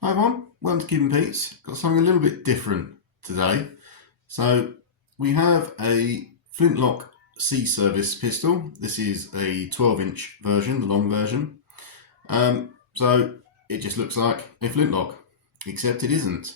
Hi everyone, welcome to Keeping Pete's. Got something a little bit different today. So we have a Flintlock C service pistol. This is a 12-inch version, the long version. So it just looks like a Flintlock, except it isn't.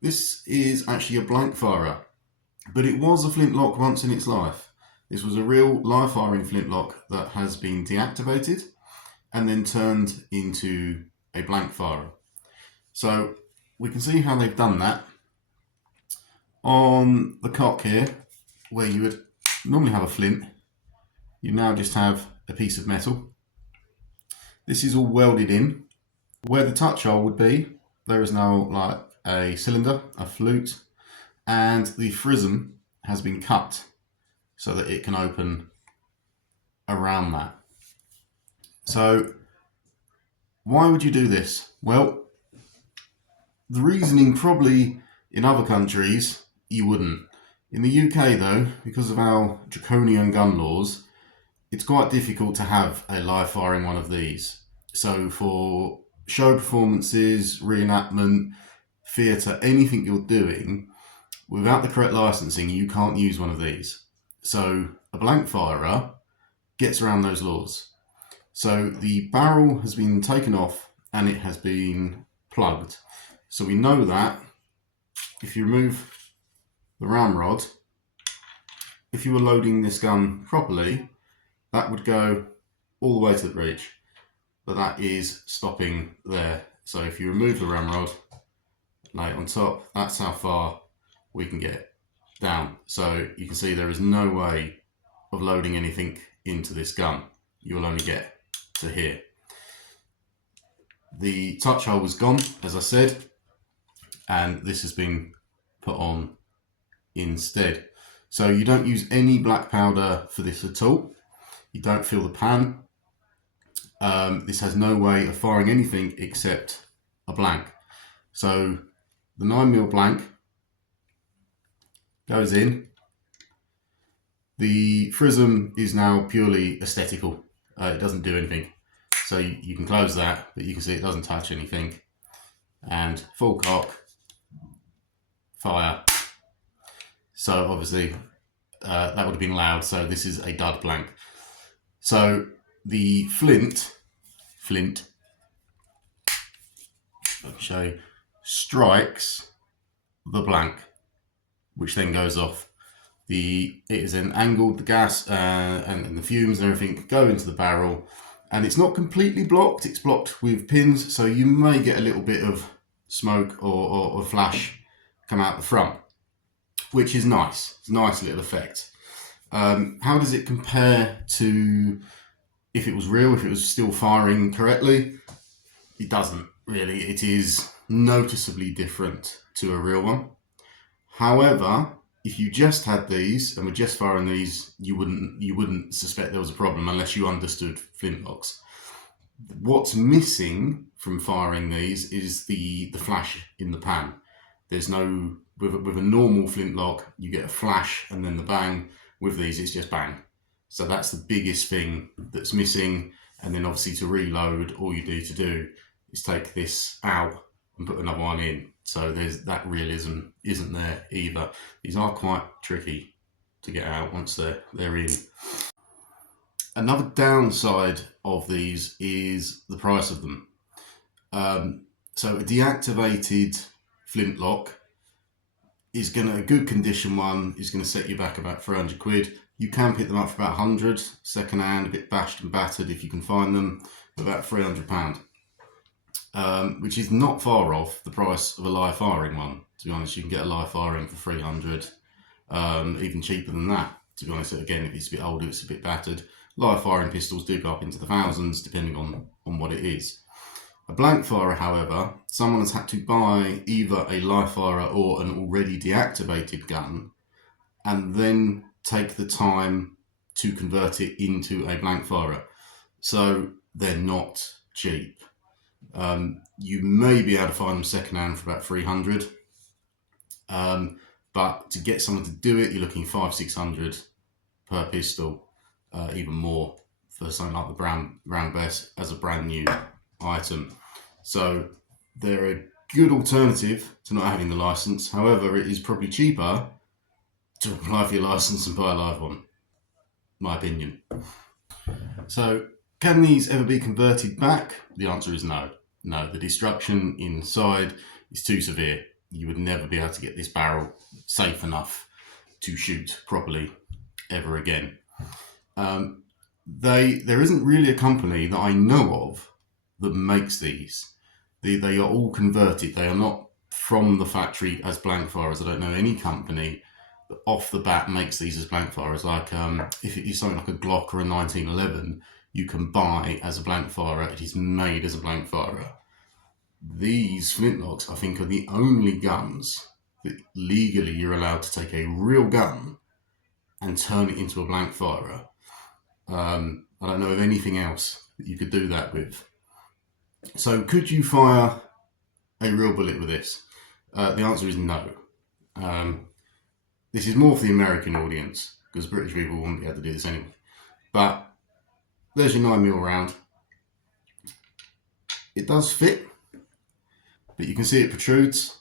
This is actually a blank firer, but it was a Flintlock once in its life. This was a real live firing Flintlock that has been deactivated and then turned into a blank firer. So we can see how they've done that. On the cock here, where you would normally have a flint, you now just have a piece of metal. This is all welded in. Where the touch hole would be, there is now like a cylinder, a flute, and the frism has been cut so that it can open around that. So why would you do this? Well, the reasoning probably in other countries you wouldn't. In the UK though, because of our draconian gun laws, it's quite difficult to have a live firing one of these. So for show performances, reenactment, theatre, anything you're doing, without the correct licensing, you can't use one of these. So a blank firer gets around those laws. So the barrel has been taken off and it has been plugged. So we know that if you remove the ramrod, if you were loading this gun properly, that would go all the way to the breech, but that is stopping there. So if you remove the ramrod, lay it on top, that's how far we can get down. So you can see there is no way of loading anything into this gun. You will only get to here. The touch hole was gone, as I said, and this has been put on instead. So you don't use any black powder for this at all. You don't fill the pan. This has no way of firing anything except a blank. So the 9mm blank goes in. The frism is now purely aesthetical. It doesn't do anything. So you can close that, but you can see it doesn't touch anything. And full cock, fire. So obviously that would have been loud. So this is a dud blank. So the flint, I'll show you, strikes the blank, which then goes off. It is then angled, the gas and the fumes and everything go into the barrel, and it's not completely blocked, it's blocked with pins, so you may get a little bit of smoke or flash come out the front, which is nice. It's a nice little effect. How does it compare to if it was real, if it was still firing correctly? It doesn't really. It is noticeably different to a real one. However, if you just had these and were just firing these, you wouldn't suspect there was a problem unless you understood flintlocks. What's missing from firing these is the flash in the pan. There's no, with a normal flintlock, you get a flash and then the bang. With these, it's just bang. So that's the biggest thing that's missing. And then obviously to reload, all you do is take this out and put another one in. So there's that realism isn't there either. These are quite tricky to get out once they're in. Another downside of these is the price of them. So a deactivated flintlock is a good condition one is going to set you back about 300 quid. You can pick them up for about 100 second hand, a bit bashed and battered if you can find them, about £300. Which is not far off the price of a live firing one. To be honest, you can get a live firing for 300, even cheaper than that. To be honest, again, if it's a bit older, it's a bit battered. Live firing pistols do go up into the thousands, depending on what it is. A blank firer, however, someone has had to buy either a live firer or an already deactivated gun, and then take the time to convert it into a blank firer. So they're not cheap. You may be able to find them secondhand for about 300, but to get someone to do it, you're looking 500-600 per pistol, even more for something like the Brown Bess as a brand new item. So They're a good alternative to not having the license. However, it is probably cheaper to apply for your license and buy a live one, my opinion. So, can these ever be converted back? The answer is no. No, the destruction inside is too severe. You would never be able to get this barrel safe enough to shoot properly ever again. There isn't really a company that I know of that makes these. They are all converted. They are not from the factory as blank firers. I don't know any company that off the bat makes these as blank firers. Like if it is something like a Glock or a 1911, you can buy as a blank firer. It is made as a blank firer. These Flintlocks, I think, are the only guns that legally you're allowed to take a real gun and turn it into a blank firer. I don't know of anything else that you could do that with. So could you fire a real bullet with this? The answer is no. This is more for the American audience, because British people won't be able to do this anyway. But there's your 9mm round. It does fit, but you can see it protrudes.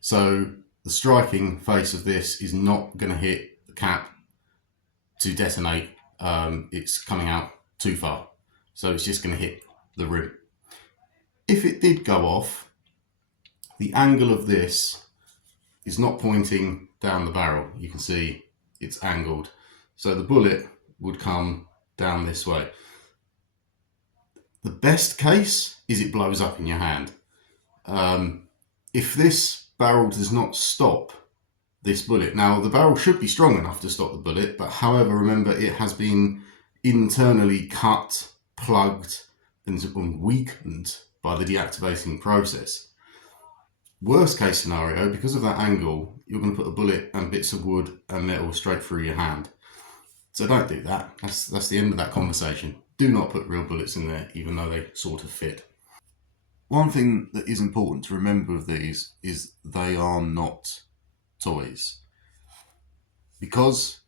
So the striking face of this is not going to hit the cap to detonate. It's coming out too far. So it's just going to hit the rim. If it did go off, the angle of this is not pointing down the barrel. You can see it's angled. So the bullet would come down this way. The best case is it blows up in your hand. If this barrel does not stop this bullet, now the barrel should be strong enough to stop the bullet, but however, remember it has been internally cut, plugged, and weakened by the deactivating process. Worst case scenario, because of that angle, you're going to put a bullet and bits of wood and metal straight through your hand. So don't do that. That's the end of that conversation. Do not put real bullets in there, even though they sort of fit. One thing that is important to remember of these is they are not toys. Because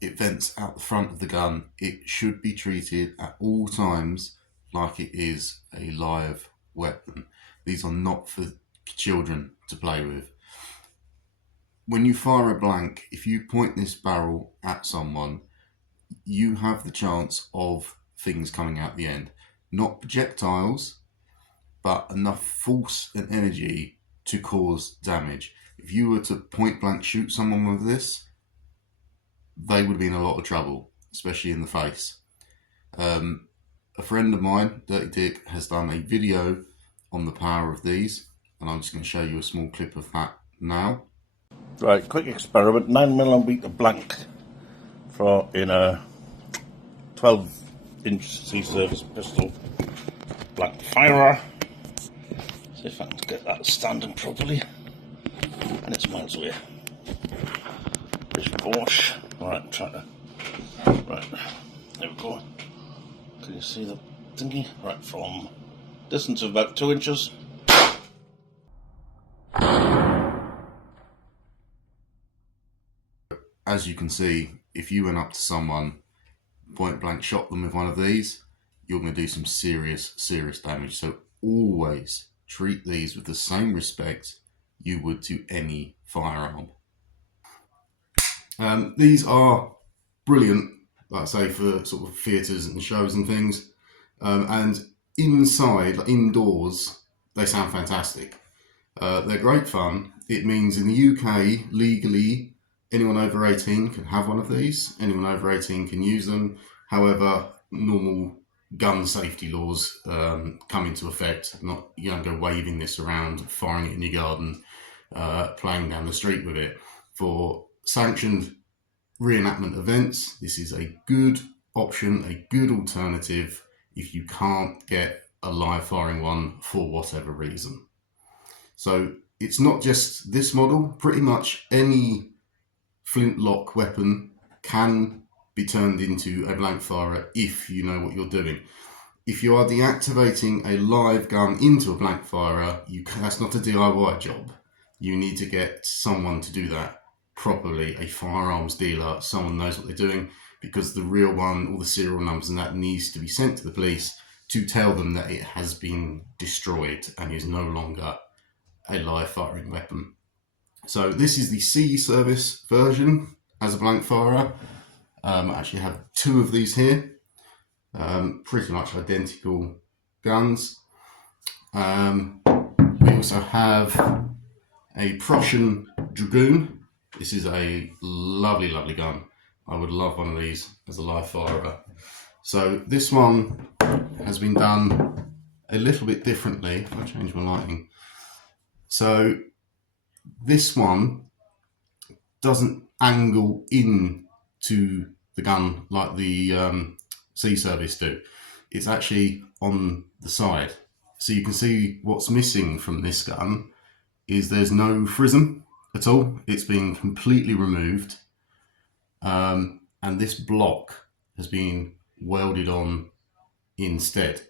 it vents out the front of the gun, it should be treated at all times like it is a live weapon. These are not for children to play with. When you fire a blank, if you point this barrel at someone, you have the chance of things coming out the end. Not projectiles, but enough force and energy to cause damage. If you were to point blank shoot someone with this, they would be in a lot of trouble, especially in the face. A friend of mine, Dirty Dick, has done a video on the power of these, and I'm just going to show you a small clip of that now. Right, quick experiment. 9mm blank in a 12-inch C-service pistol blank firer. See if I can get that standing properly. And it's miles away. Bish bosh. Right, try to. Right, there we go. Can you see the thingy? Right, from distance of about 2 inches. As you can see, if you went up to someone, point blank shot them with one of these, you're going to do some serious damage. So always treat these with the same respect you would to any firearm. These are brilliant, like I say, for sort of theatres and shows and things. And inside, like indoors, they sound fantastic. They're great fun. It means in the UK, legally, anyone over 18 can have one of these. Anyone over 18 can use them. However, normal gun safety laws come into effect. You don't go waving this around, firing it in your garden, playing down the street with it. For sanctioned reenactment events, this is a good option, a good alternative if you can't get a live firing one for whatever reason. So it's not just this model. Pretty much any flintlock weapon can be turned into a blank firer if you know what you're doing. If you are deactivating a live gun into a blank firer, that's not a DIY job. You need to get someone to do that properly, a firearms dealer, someone knows what they're doing, because the real one, all the serial numbers and that needs to be sent to the police to tell them that it has been destroyed and is no longer a live firing weapon. So this is the sea service version as a blank firer. I actually have two of these here, pretty much identical guns. We also have a Prussian Dragoon. This is a lovely, lovely gun. I would love one of these as a live firer. So this one has been done a little bit differently. If I change my lighting. So this one doesn't angle in to the gun like the sea service do. It's actually on the side. So you can see what's missing from this gun is there's no frism at all. It's been completely removed. And this block has been welded on instead.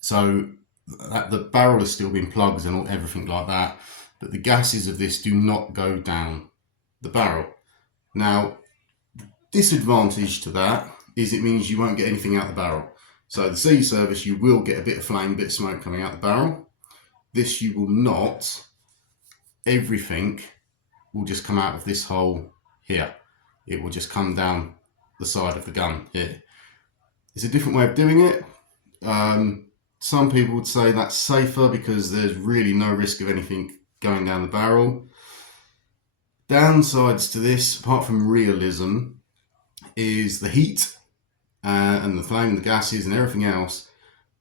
So the barrel has still been plugged and everything like that, but the gases of this do not go down the barrel. Now, disadvantage to that is it means you won't get anything out the barrel. So the sea service, you will get a bit of flame, a bit of smoke coming out the barrel. This you will not. Everything will just come out of this hole here. It will just come down the side of the gun here. It's a different way of doing it. Some people would say that's safer because there's really no risk of anything going down the barrel. Downsides to this, apart from realism, is the heat and the flame and the gases and everything else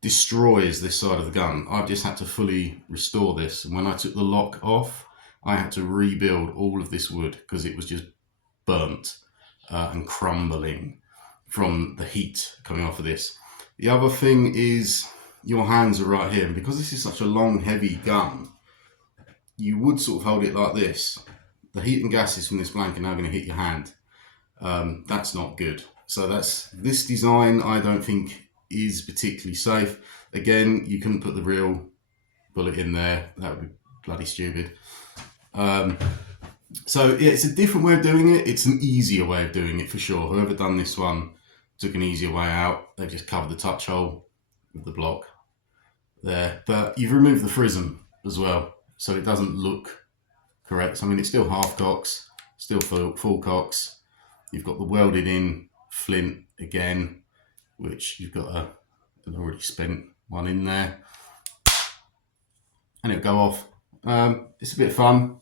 destroys this side of the gun. I've just had to fully restore this. And when I took the lock off, I had to rebuild all of this wood because it was just burnt and crumbling from the heat coming off of this. The other thing is your hands are right here, and because this is such a long, heavy gun, you would sort of hold it like this. The heat and gases from this blank are now going to hit your hand. That's not good. So this design I don't think is particularly safe. Again, you couldn't put the real bullet in there. That would be bloody stupid. So yeah, it's a different way of doing it. It's an easier way of doing it for sure. Whoever done this one took an easier way out. They've just covered the touch hole with the block there. But you've removed the frism as well, so it doesn't look correct. I mean, it's still half cocks, still full cocks. You've got the welded in flint again, which you've got an already spent one in there, and it'll go off. It's a bit of fun,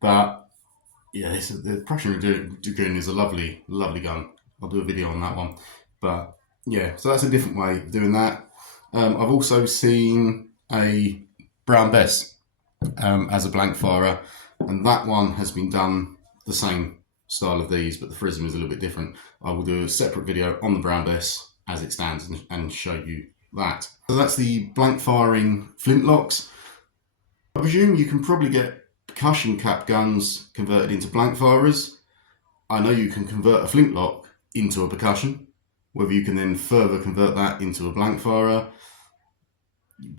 but yeah, the Prussian Dragoon is a lovely, lovely gun. I'll do a video on that one. But yeah, so that's a different way of doing that. I've also seen a Brown Bess as a blank firer, and that one has been done the same style of these, but the frism is a little bit different. I will do a separate video on the Brown Bess as it stands and show you that. So that's the blank firing Flintlocks. I presume you can probably get percussion cap guns converted into blank firers. I know you can convert a Flintlock into a percussion. Whether you can then further convert that into a blank firer,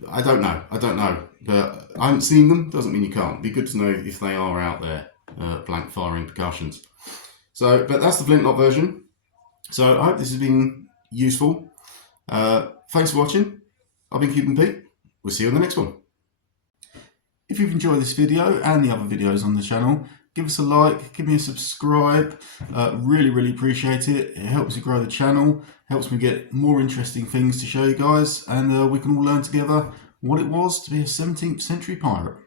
I don't know, but I haven't seen them. Doesn't mean you can't. It'd be good to know if they are out there, blank firing percussions. So, but that's the Flintlock version. So I hope this has been useful. Thanks for watching. I've been Cube and Pete. We'll see you on the next one. If you've enjoyed this video and the other videos on the channel, give us a like, give me a subscribe. Really, really appreciate it. It helps me grow the channel, helps me get more interesting things to show you guys, and we can all learn together what it was to be a 17th century pirate.